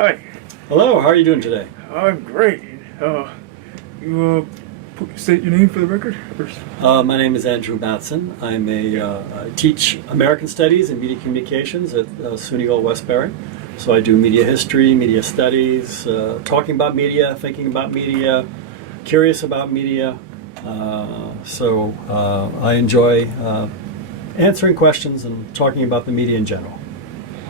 Hi. Hello, how are you doing today? I'm great. You state your name for the record first. My name is Andrew Mattson. I teach American Studies and Media Communications at SUNY Old Westbury. So I do media history, media studies, talking about media, thinking about media, curious about media. I enjoy answering questions and talking about the media in general.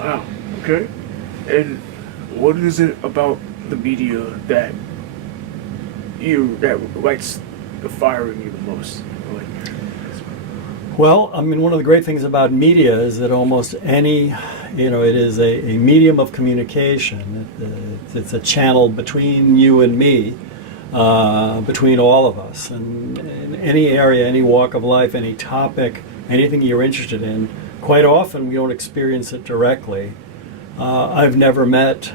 Wow. Okay. And what is it about the media that lights the fire in you the most? Well, I mean, one of the great things about media is that almost any, it is a medium of communication. It's a channel between you and me, between all of us. And in any area, any walk of life, any topic, anything you're interested in, quite often we don't experience it directly. I've never met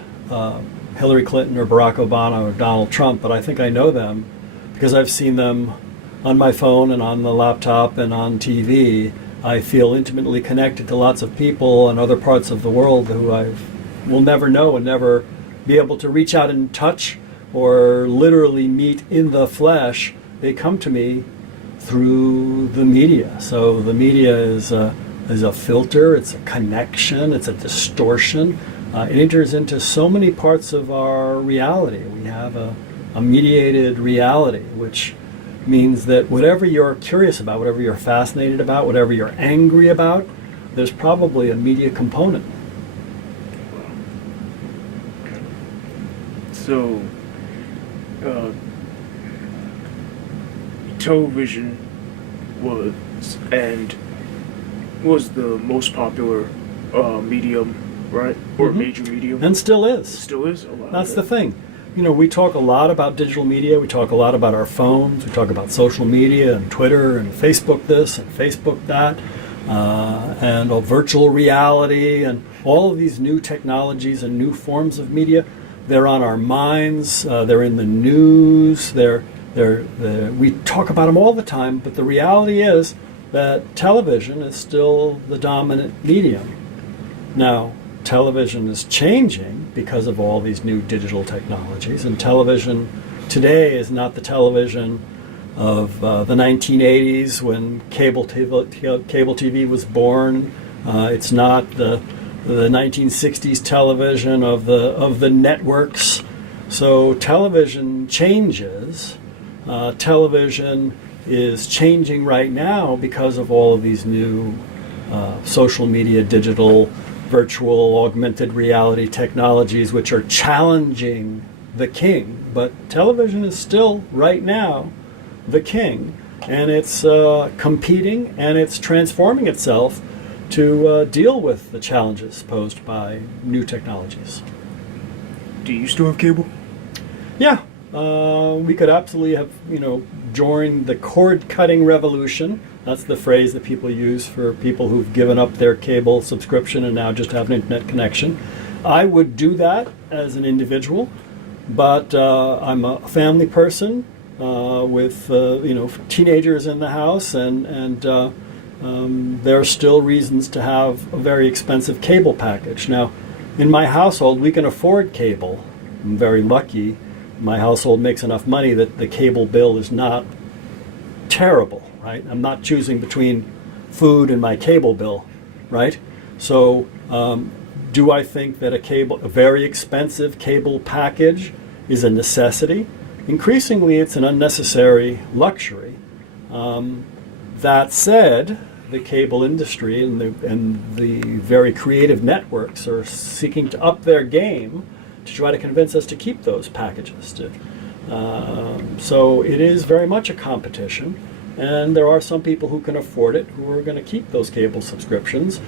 Hillary Clinton or Barack Obama or Donald Trump, but I think I know them because I've seen them on my phone and on the laptop and on TV. I feel intimately connected to lots of people in other parts of the world who I will never know and never be able to reach out and touch or literally meet in the flesh. They come to me through the media. So the media is a filter, it's a connection, it's a distortion. It enters into so many parts of our reality. We have a mediated reality, which means that whatever you're curious about, whatever you're fascinated about, whatever you're angry about, there's probably a media component. So, television was the most popular medium, right? Or major medium. And still is. Still is? Oh, wow. That's the thing. We talk a lot about digital media. We talk a lot about our phones. We talk about social media and Twitter and Facebook this and Facebook that, and virtual reality and all of these new technologies and new forms of media. They're on our minds. They're in the news. We talk about them all the time. But the reality is that television is still the dominant medium. Now, television is changing because of all these new digital technologies, and television today is not the television of the 1980s when cable TV was born. It's not the 1960s television of the networks. So television changes. Television is changing right now because of all of these new social media, digital, virtual, augmented reality technologies, which are challenging the king. But television is still, right now, the king. And it's competing and it's transforming itself to deal with the challenges posed by new technologies. Do you still have cable? Yeah. We could absolutely have, joined the cord-cutting revolution. That's the phrase that people use for people who've given up their cable subscription and now just have an internet connection. I would do that as an individual, but I'm a family person with teenagers in the house, and there are still reasons to have a very expensive cable package. Now, in my household, we can afford cable. I'm very lucky. My household makes enough money that the cable bill is not terrible, right? I'm not choosing between food and my cable bill, right? So do I think that a very expensive cable package is a necessity? Increasingly, it's an unnecessary luxury. That said, the cable industry and the very creative networks are seeking to up their game to try to convince us to keep those packages. So it is very much a competition, and there are some people who can afford it who are going to keep those cable subscriptions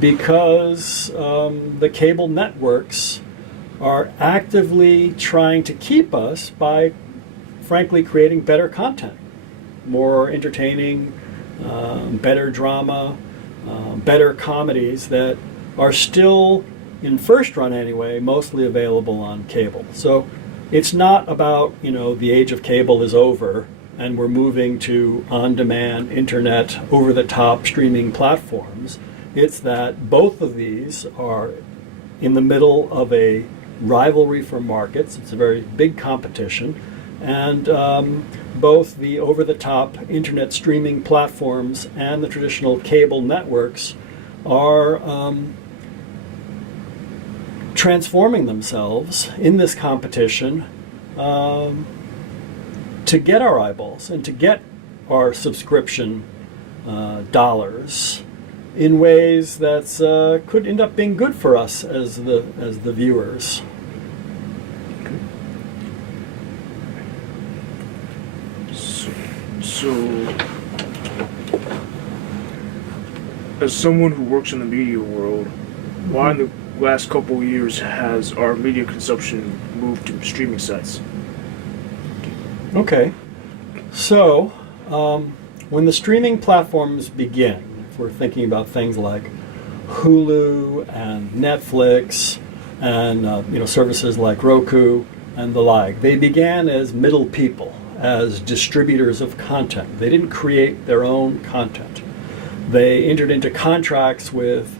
because the cable networks are actively trying to keep us by, frankly, creating better content, more entertaining, better drama, better comedies that are still, in first run anyway, mostly available on cable. So it's not about, the age of cable is over and we're moving to on-demand, internet, over-the-top streaming platforms. It's that both of these are in the middle of a rivalry for markets. It's a very big competition. And both the over-the-top internet streaming platforms and the traditional cable networks are transforming themselves in this competition to get our eyeballs and to get our subscription dollars in ways that could end up being good for us as the viewers. So, as someone who works in the media world, why in the last couple of years has our media consumption moved to streaming sites? Okay, so when the streaming platforms begin, if we're thinking about things like Hulu and Netflix and services like Roku and the like, they began as middle people, as distributors of content. They didn't create their own content. They entered into contracts with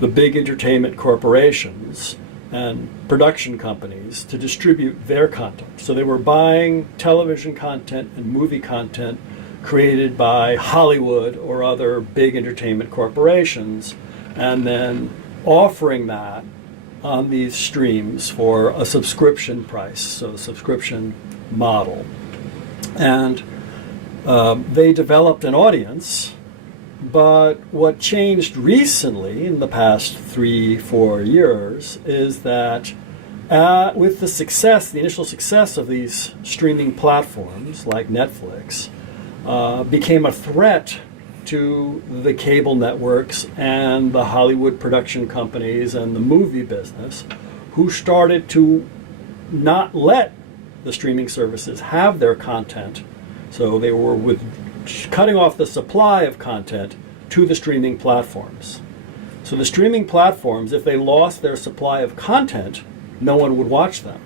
the big entertainment corporations and production companies to distribute their content. So they were buying television content and movie content created by Hollywood or other big entertainment corporations, and then offering that on these streams for a subscription price, so the subscription model. And they developed an audience, but what changed recently in the past 3-4 years is that with the initial success of these streaming platforms like Netflix, became a threat to the cable networks and the Hollywood production companies and the movie business, who started to not let the streaming services have their content. So they were cutting off the supply of content to the streaming platforms. So the streaming platforms, if they lost their supply of content, no one would watch them.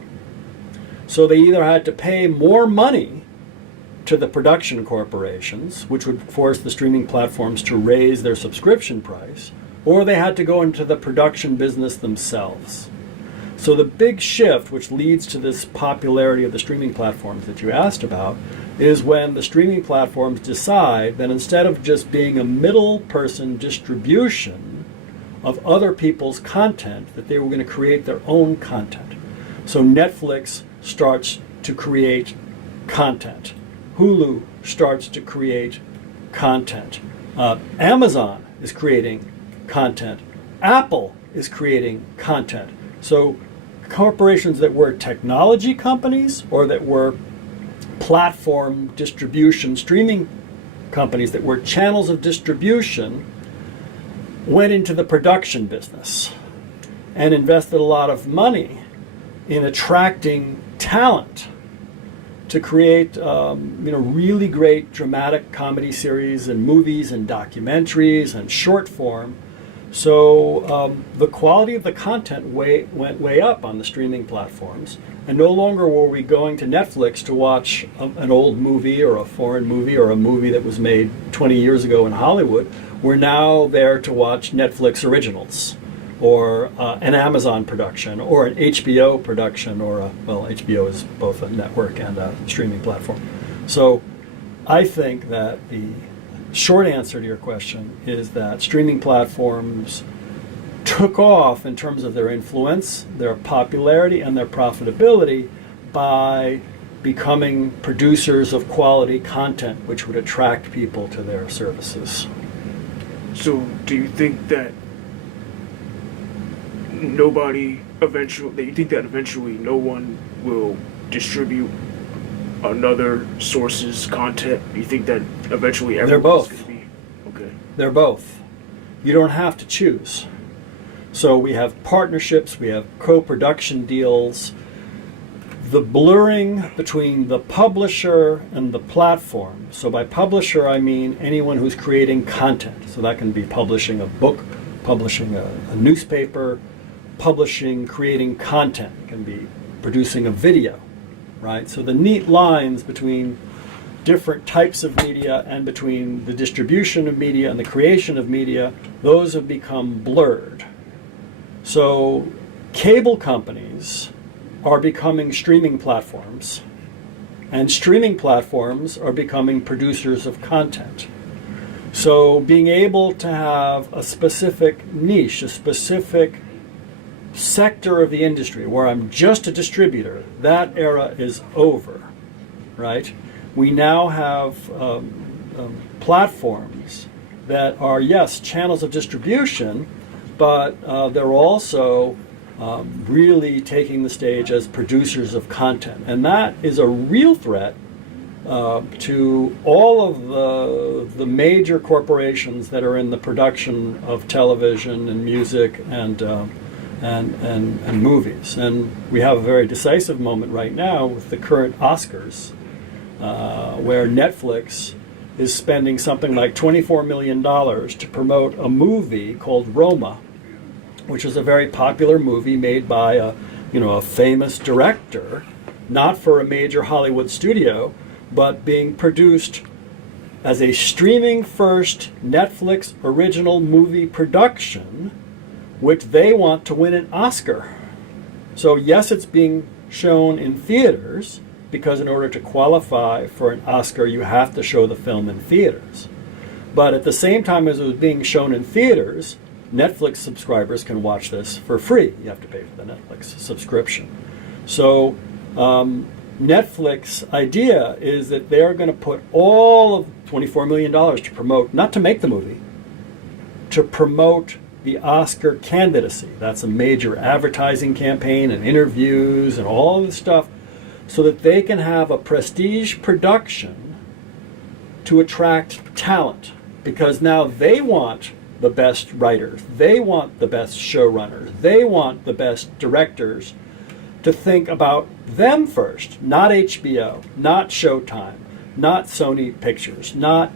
So they either had to pay more money to the production corporations, which would force the streaming platforms to raise their subscription price, or they had to go into the production business themselves. So the big shift, which leads to this popularity of the streaming platforms that you asked about, is when the streaming platforms decide that instead of just being a middle person distribution of other people's content, that they were going to create their own content. So Netflix starts to create content. Hulu starts to create content. Amazon is creating content. Apple is creating content. So corporations that were technology companies or that were platform distribution streaming companies that were channels of distribution went into the production business and invested a lot of money in attracting talent to create really great dramatic comedy series and movies and documentaries and short form. So the quality of the content went way up on the streaming platforms, and no longer were we going to Netflix to watch an old movie or a foreign movie or a movie that was made 20 years ago in Hollywood. We're now there to watch Netflix originals or an Amazon production or an HBO production HBO is both a network and a streaming platform. So I think that the short answer to your question is that streaming platforms took off in terms of their influence, their popularity, and their profitability by becoming producers of quality content which would attract people to their services. So do you think that eventually no one will distribute another source's content? Do you think that eventually everyone's going to be? Okay. They're both. You don't have to choose. So we have partnerships, we have co-production deals. The blurring between the publisher and the platform. So by publisher, I mean anyone who's creating content. So that can be publishing a book, publishing a newspaper, creating content. It can be producing a video, right? So the neat lines between different types of media and between the distribution of media and the creation of media, those have become blurred. So cable companies are becoming streaming platforms, and streaming platforms are becoming producers of content. So being able to have a specific niche, a specific sector of the industry where I'm just a distributor, that era is over, right? We now have platforms that are, yes, channels of distribution, but they're also really taking the stage as producers of content. And that is a real threat to all of the major corporations that are in the production of television and music and movies. And we have a very decisive moment right now with the current Oscars, where Netflix is spending something like $24 million to promote a movie called Roma, which is a very popular movie made by a famous director, not for a major Hollywood studio, but being produced as a streaming first Netflix original movie production, which they want to win an Oscar. So yes, it's being shown in theaters, because in order to qualify for an Oscar, you have to show the film in theaters. But at the same time as it was being shown in theaters, Netflix subscribers can watch this for free. You have to pay for the Netflix subscription. So Netflix idea is that they're going to put all of $24 million to promote, not to make the movie, to promote the Oscar candidacy. That's a major advertising campaign and interviews and all this stuff, so that they can have a prestige production to attract talent. Because now they want the best writers, they want the best showrunners, they want the best directors to think about them first, not HBO, not Showtime, not Sony Pictures, not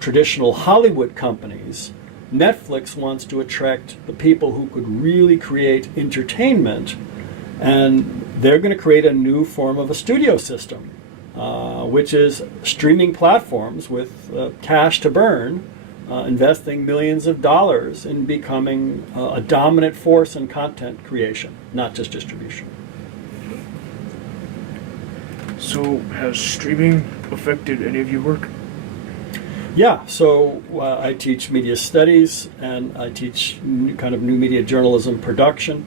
traditional Hollywood companies. Netflix wants to attract the people who could really create entertainment, and they're going to create a new form of a studio system, which is streaming platforms with cash to burn, investing millions of dollars in becoming a dominant force in content creation, not just distribution. So has streaming affected any of your work? Yeah, so I teach media studies and I teach kind of new media journalism production.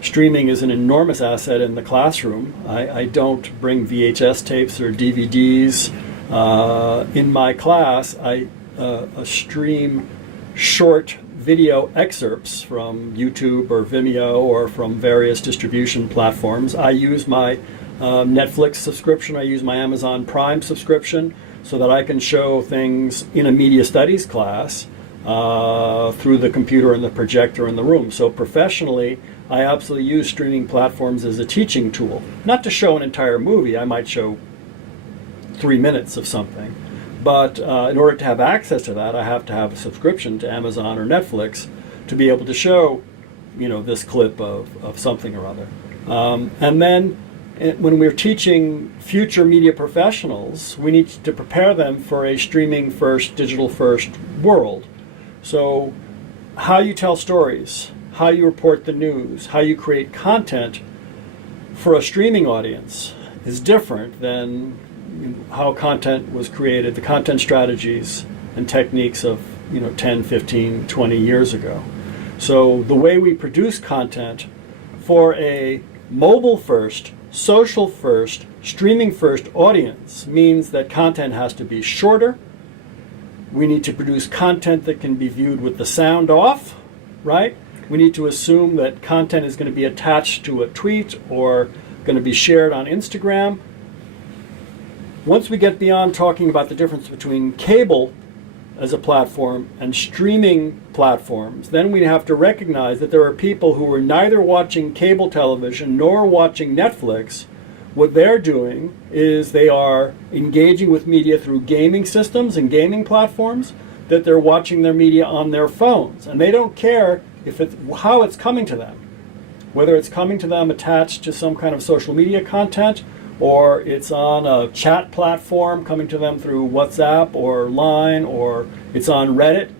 Streaming is an enormous asset in the classroom. I don't bring VHS tapes or DVDs. In my class, I stream short video excerpts from YouTube or Vimeo or from various distribution platforms. I use my Netflix subscription, I use my Amazon Prime subscription, so that I can show things in a media studies class through the computer and the projector in the room. So professionally, I absolutely use streaming platforms as a teaching tool. Not to show an entire movie, I might show 3 minutes of something. But in order to have access to that, I have to have a subscription to Amazon or Netflix to be able to show, this clip of something or other. And then when we're teaching future media professionals, we need to prepare them for a streaming first, digital first world. So how you tell stories, how you report the news, how you create content for a streaming audience is different than how content was created, the content strategies and techniques of 10, 15, 20 years ago. So the way we produce content for a mobile first, social first, streaming first audience means that content has to be shorter. We need to produce content that can be viewed with the sound off, right? We need to assume that content is going to be attached to a tweet or going to be shared on Instagram. Once we get beyond talking about the difference between cable as a platform and streaming platforms, then we have to recognize that there are people who are neither watching cable television nor watching Netflix. What they're doing is they are engaging with media through gaming systems and gaming platforms, that they're watching their media on their phones. And they don't care how it's coming to them, whether it's coming to them attached to some kind of social media content, or it's on a chat platform coming to them through WhatsApp or Line, or it's on Reddit.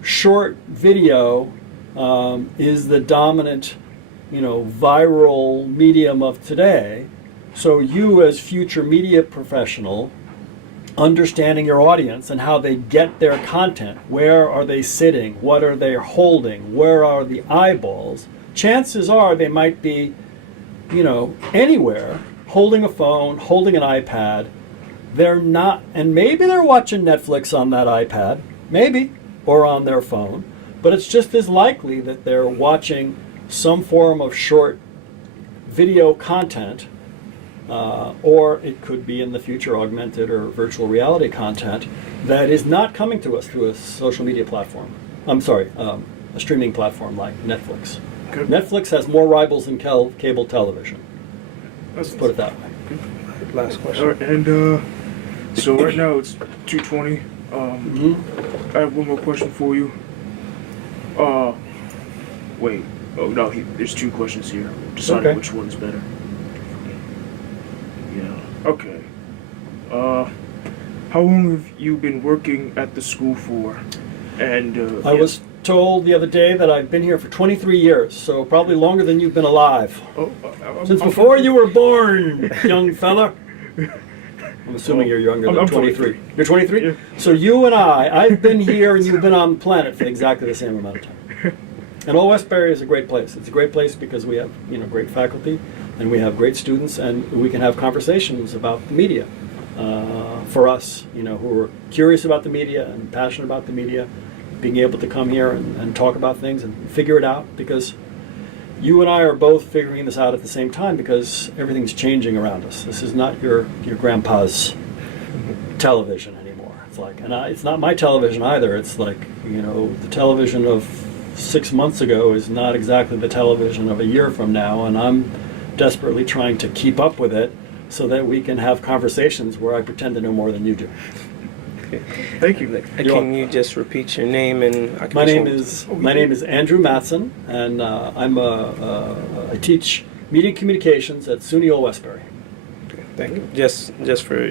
Short video is the dominant viral medium of today. So you, as future media professional, understanding your audience and how they get their content, where are they sitting, what are they holding, where are the eyeballs, chances are they might be, anywhere, holding a phone, holding an iPad. They're not, and maybe they're watching Netflix on that iPad, maybe, or on their phone, but it's just as likely that they're watching some form of short video content, or it could be in the future augmented or virtual reality content that is not coming to us through a social media platform. I'm sorry, a streaming platform like Netflix. Okay. Netflix has more rivals than cable television. Let's put it that way. Last question. All right, and so right now it's 2:20. I have one more question for you. Wait. Oh no, there's two questions here. Deciding Okay. which one's better. Yeah. Okay. How long have you been working at the school for? And I was told the other day that I've been here for 23 years, so probably longer than you've been alive. Oh, Since before you were born, young fella. I'm assuming you're younger than I'm 23. You're 23? Yeah. So you and I've been here and you've been on the planet for exactly the same amount of time. And Old Westbury is a great place. It's a great place because we have great faculty and we have great students and we can have conversations about the media. For us, who are curious about the media and passionate about the media, being able to come here and talk about things and figure it out, because you and I are both figuring this out at the same time because everything's changing around us. This is not your grandpa's television anymore. It's like, and it's not my television either. It's like, the television of 6 months ago is not exactly the television of a year from now, and I'm desperately trying to keep up with it so that we can have conversations where I pretend to know more than you do. Thank you. Can you just repeat your name and occupation? My name is Andrew Mattson, and I teach media communications at SUNY Old Westbury. Thank you. Just for